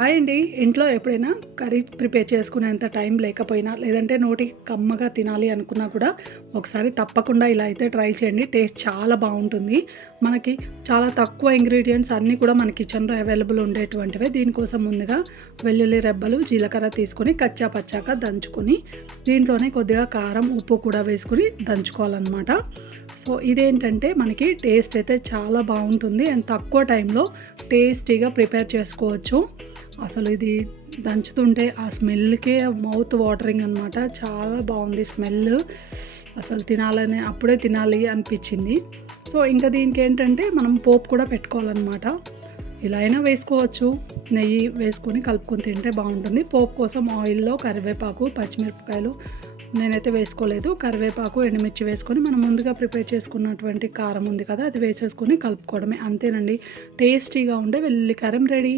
Hi అండి. ఇంట్లో ఎప్పుడైనా కర్రీ ప్రిపేర్ చేసుకునేంత టైం లేకపోయినా, లేదంటే నోటికి కమ్మగా తినాలి అనుకున్నా కూడా ఒకసారి తప్పకుండా ఇలా అయితే ట్రై చేయండి. టేస్ట్ చాలా బాగుంటుంది. మనకి చాలా తక్కువ ఇంగ్రీడియంట్స్ అన్నీ కూడా మన కిచెన్లో అవైలబుల్ ఉండేటువంటివే. దీనికోసం ముందుగా వెల్లుల్లి రెబ్బలు, జీలకర్ర తీసుకొని కచ్చా పచ్చాగా దంచుకొని, దీంట్లోనే కొద్దిగా కారం, ఉప్పు కూడా వేసుకొని దంచుకోవాలన్నమాట. సో ఇదేంటంటే మనకి టేస్ట్ అయితే చాలా బాగుంటుంది అండ్ తక్కువ టైంలో టేస్టీగా ప్రిపేర్ చేసుకోవచ్చు. అసలు ఇది దంచుతుంటే ఆ స్మెల్కే మౌత్ వాటరింగ్ అనమాట. చాలా బాగుంది స్మెల్. అసలు తినాలని అప్పుడే తినాలి అనిపించింది. సో ఇంకా దీనికి ఏంటంటే మనం పోపు కూడా పెట్టుకోవాలన్నమాట. ఇలా అయినా వేసుకోవచ్చు. నెయ్యి వేసుకొని కలుపుకొని తింటే బాగుంటుంది. పోపు కోసం ఆయిల్లో కరివేపాకు, పచ్చిమిరపకాయలు నేనైతే వేసుకోలేదు. కరివేపాకు, ఎండుమిర్చి వేసుకొని మనం ముందుగా ప్రిపేర్ చేసుకున్నటువంటి కారం ఉంది కదా, అది వేసేసుకొని కలుపుకోవడమే. అంతేనండి, టేస్టీగా ఉండే వెల్లుల్లి కారం రెడీ.